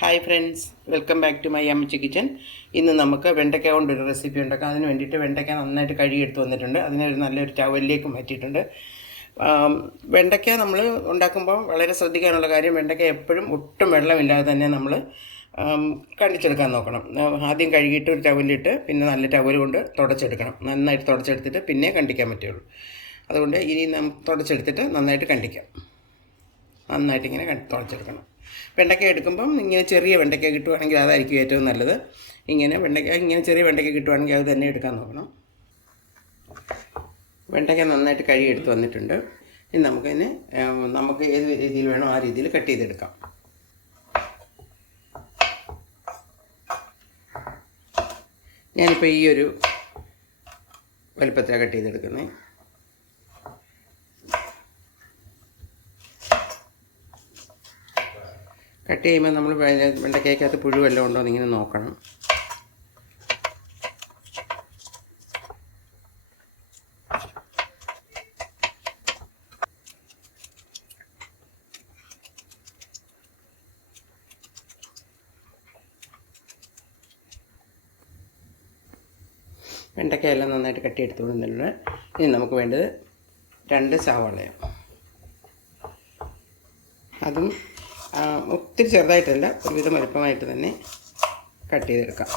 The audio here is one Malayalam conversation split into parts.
Hi friends welcome back to my Ammachi kitchen ഇന്ന് നമുക്ക് വെണ്ടയ്ക്ക കൊണ്ടൊരു റെസിപ്പി ഉണ്ടാക്കാം. അതിന് വേണ്ടിയിട്ട് വെണ്ടയ്ക്ക നന്നായിട്ട് കഴുകിയെടുത്ത് വന്നിട്ടുണ്ട്. അതിനെ ഒരു നല്ലൊരു ടവലിലേക്ക് മാറ്റിയിട്ടുണ്ട്. വെണ്ടയ്ക്ക നമ്മൾ ഉണ്ടാക്കുമ്പോൾ വളരെ ശ്രദ്ധിക്കാനുള്ള കാര്യം വെണ്ടയ്ക്ക എപ്പോഴും ഒട്ടും വെള്ളമില്ലാതെ തന്നെ നമ്മൾ കണ്ടിച്ചെടുക്കാൻ നോക്കണം. ആദ്യം കഴുകിയിട്ട് ഒരു ടവലിട്ട് പിന്നെ നല്ല ടവൽ കൊണ്ട് തുടച്ചെടുക്കണം. നന്നായിട്ട് തുടച്ചെടുത്തിട്ട് പിന്നെ കണ്ടിക്കാൻ പറ്റുള്ളൂ. അതുകൊണ്ട് ഇനി തുടച്ചെടുത്തിട്ട് നന്നായിട്ട് കണ്ടിക്കാം. നന്നായിട്ട് ഇങ്ങനെ കണ്ട് തുളച്ചെടുക്കണം വെണ്ടയ്ക്ക എടുക്കുമ്പം ഇങ്ങനെ ചെറിയ വെണ്ടയ്ക്ക കിട്ടുവാണെങ്കിൽ അതായിരിക്കും ഏറ്റവും നല്ലത്. ഇങ്ങനെ വെണ്ടയ്ക്ക ഇങ്ങനെ ചെറിയ വെണ്ടയ്ക്ക കിട്ടുവാണെങ്കിൽ അത് തന്നെ എടുക്കാൻ നോക്കണം. വെണ്ടയ്ക്ക നന്നായിട്ട് കഴുകി എടുത്ത് വന്നിട്ടുണ്ട്. ഇനി നമുക്കതിനെ നമുക്ക് ഏത് രീതിയിൽ വേണോ ആ രീതിയിൽ കട്ട് ചെയ്തെടുക്കാം. ഞാനിപ്പോൾ ഈ ഒരു വലുപ്പത്തിലാണ് കട്ട് ചെയ്തെടുക്കുന്നത് കട്ട് ചെയ്യുമ്പോൾ നമ്മൾ വെണ്ടയ്ക്കകത്ത് പുഴു വല്ലതും ഉണ്ടോ എന്നിങ്ങനെ നോക്കണം. വെണ്ടയ്ക്കയെല്ലാം നന്നായിട്ട് കട്ടി എടുത്തു കൊടുക്കുന്നുണ്ട് ഇനി നമുക്ക് വേണ്ടത് രണ്ട് സവാളയാണ് അതും ഒത്തിരി ചെറുതായിട്ടല്ല ഒരുവിധം വലുപ്പമായിട്ട് തന്നെ കട്ട് ചെയ്തെടുക്കാം.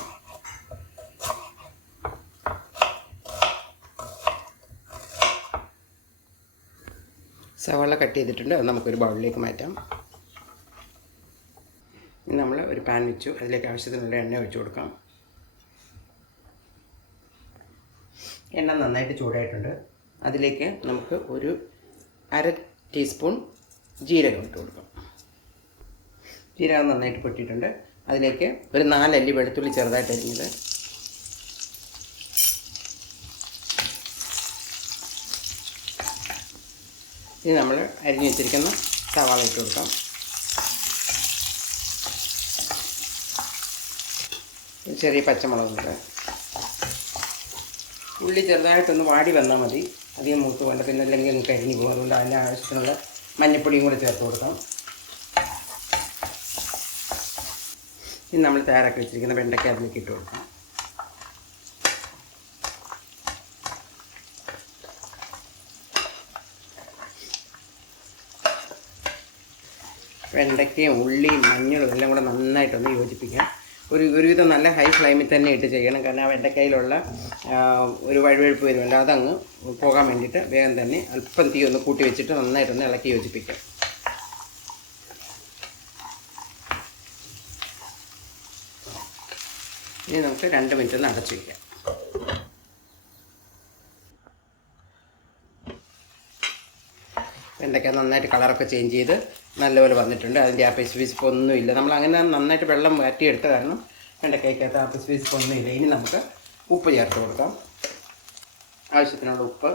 സവാള കട്ട് ചെയ്തിട്ടുണ്ട് അത് നമുക്കൊരു ബൗളിലേക്ക് മാറ്റാം. ഇനി നമ്മൾ ഒരു പാൻ വെച്ചു അതിലേക്ക് ആവശ്യത്തിനുള്ള എണ്ണ ഒഴിച്ചു കൊടുക്കാം. എണ്ണ നന്നായിട്ട് ചൂടായിട്ടുണ്ട്. അതിലേക്ക് നമുക്ക് ഒരു അര ടീസ്പൂൺ ജീരകം ഇട്ട് കൊടുക്കാം. ജീരകം നന്നായിട്ട് പൊട്ടിയിട്ടുണ്ട്. അതിലേക്ക് ഒരു നാലല്ലി വെളുത്തുള്ളി ചെറുതായിട്ട് അരിഞ്ഞത്. ഇനി നമ്മൾ അരിഞ്ഞു വെച്ചിരിക്കുന്ന സവാള ഇട്ട് കൊടുക്കാം. ചെറിയ പച്ചമുളക് കൂടെ ഉള്ളി ചെറുതായിട്ടൊന്ന് വാടി വന്നാൽ മതി. അധികം മൂത്ത് വേണ്ട പിന്നെ അല്ലെങ്കിൽ കരിഞ്ഞു പോകും. അതുകൊണ്ട് അതിന്റെ ആവശ്യത്തിനുള്ള മഞ്ഞപ്പൊടിയും കൂടെ ചേർത്ത് കൊടുക്കാം. ഇനി നമ്മൾ തയ്യാറാക്കി വെച്ചിരിക്കുന്ന വെണ്ടയ്ക്ക അതിലേക്ക് ഇട്ട് കൊടുക്കാം. വെണ്ടയ്ക്കയും ഉള്ളിയും മഞ്ഞളും എല്ലാം കൂടെ നന്നായിട്ടൊന്ന് യോജിപ്പിക്കാം. ഒരു ഒരുവിധം നല്ല ഹൈ ഫ്ലെയിമിൽ തന്നെ ഇട്ട് ചെയ്യണം. കാരണം ആ വെണ്ടയ്ക്കയിലുള്ള ഒരു വഴുവഴുപ്പ് വരുമല്ലോ അതങ്ങ് പോകാൻ വേണ്ടിയിട്ട് വേഗം തന്നെ അല്പം തീ ഒന്ന് കൂട്ടി വെച്ചിട്ട് നന്നായിട്ടൊന്ന് ഇളക്കി യോജിപ്പിക്കാം. ഇനി നമുക്ക് രണ്ട് മിനിറ്റ് ഒന്ന് അടച്ചു വയ്ക്കാം വെണ്ടയ്ക്ക നന്നായിട്ട് കളറൊക്കെ ചേഞ്ച് ചെയ്ത് നല്ലപോലെ വന്നിട്ടുണ്ട്. അതിന്റെ ആ പിസ് പിസ്പ്പ് ഒന്നുമില്ല നമ്മൾ അങ്ങനെ നന്നായിട്ട് വെള്ളം വാറ്റിയെടുത്ത കാരണം വെണ്ടയ്ക്കകത്ത് ആ പിസ് ഒന്നുമില്ല ഇനി നമുക്ക് ഉപ്പ് ചേർത്ത് കൊടുക്കാം. ആവശ്യത്തിനുള്ള ഉപ്പ്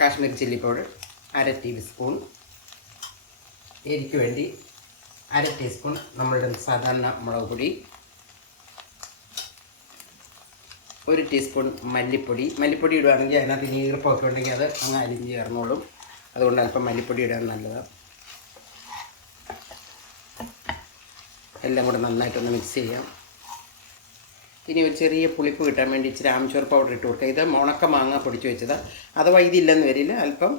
കാശ്മീർ ചില്ലി പൗഡർ അര ടീസ്പൂൺ എരിക്ക് വേണ്ടി അര ടീസ്പൂൺ നമ്മളുടെ സാധാരണ മുളക് പൊടി. ഒരു ടീസ്പൂൺ മല്ലിപ്പൊടി. മല്ലിപ്പൊടി ഇടുകയാണെങ്കിൽ അതിനകത്ത് ഇനി ഈർപ്പമൊക്കെ ഉണ്ടെങ്കിൽ അത് അങ്ങ് അലിഞ്ഞ് ചേർന്നോളും. അതുകൊണ്ട് അല്പം മല്ലിപ്പൊടി ഇടാൻ നല്ലതാണ് എല്ലാം കൂടെ നന്നായിട്ടൊന്ന് മിക്സ് ചെയ്യാം. ഇനി ഒരു ചെറിയ പുളിപ്പ് കിട്ടാൻ വേണ്ടി ഇച്ചിരി ആംചൂർ പൗഡർ ഇട്ട് കൊടുക്കുക ഇത് ഉണക്ക മാങ്ങ പൊടിച്ച് വെച്ചതാണ് അഥവാ ഇതില്ലെന്ന് വരില്ല. അല്പം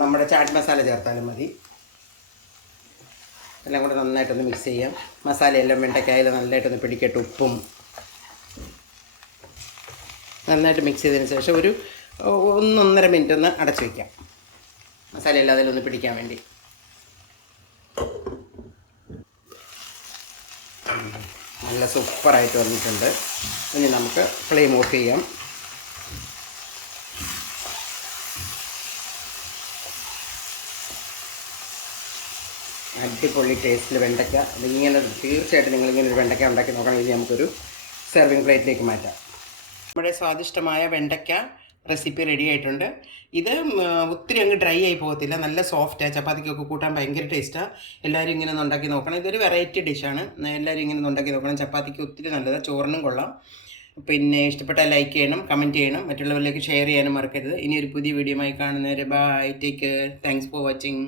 നമ്മുടെ ചാട്ട് മസാല ചേർത്താലും മതി. എല്ലാം കൂടെ നന്നായിട്ടൊന്ന് മിക്സ് ചെയ്യാം. മസാലയെല്ലാം വെണ്ടയ്ക്കായാലും നല്ലതായിട്ടൊന്ന് പിടിക്കട്ടെ ഉപ്പും. നന്നായിട്ട് മിക്സ് ചെയ്തതിന് ശേഷം ഒരു ഒന്നൊന്നര മിനിറ്റ് ഒന്ന് അടച്ചു വയ്ക്കാം മസാല എല്ലാം അതിലൊന്ന് പിടിക്കാൻ വേണ്ടി. നല്ല സൂപ്പറായിട്ട് വന്നിട്ടുണ്ട്. ഇനി നമുക്ക് ഫ്ലെയിം ഓഫ് ചെയ്യാം. അടിപൊളി ടേസ്റ്റിൽ വെണ്ടയ്ക്ക. ഇതിങ്ങനെ തീർച്ചയായിട്ടും നിങ്ങളിങ്ങനെ ഒരു വെണ്ടയ്ക്ക ഉണ്ടാക്കി നോക്കണമെങ്കിൽ നമുക്കൊരു സെർവിങ് പ്ലേറ്റിലേക്ക് മാറ്റാം. നമ്മുടെ സ്വാദിഷ്ടമായ വെണ്ടയ്ക്ക റെസിപ്പി റെഡി ആയിട്ടുണ്ട്. ഇത് ഒത്തിരി അങ്ങ് ഡ്രൈ ആയി പോകത്തില്ല. നല്ല സോഫ്റ്റാണ് ചപ്പാത്തിക്കൊക്കെ കൂട്ടാൻ ഭയങ്കര ടേസ്റ്റാണ് എല്ലാവരും ഇങ്ങനെ ഉണ്ടാക്കി നോക്കണം. ഇതൊരു വെറൈറ്റി ഡിഷാണ് എല്ലാവരും ഇങ്ങനെ ഉണ്ടാക്കി നോക്കണം. ചപ്പാത്തിക്ക് ഒത്തിരി നല്ലതാണ് ചോറിനും കൊള്ളാം. പിന്നെ ഇഷ്ടപ്പെട്ടാൽ ലൈക്ക് ചെയ്യണം കമന്റ് ചെയ്യണം. മറ്റുള്ളവരിലേക്ക് ഷെയർ ചെയ്യാനും മറക്കരുത്. ഇനി ഒരു പുതിയ വീഡിയോ ആയി കാണുന്നവരെ bye take care thanks for watching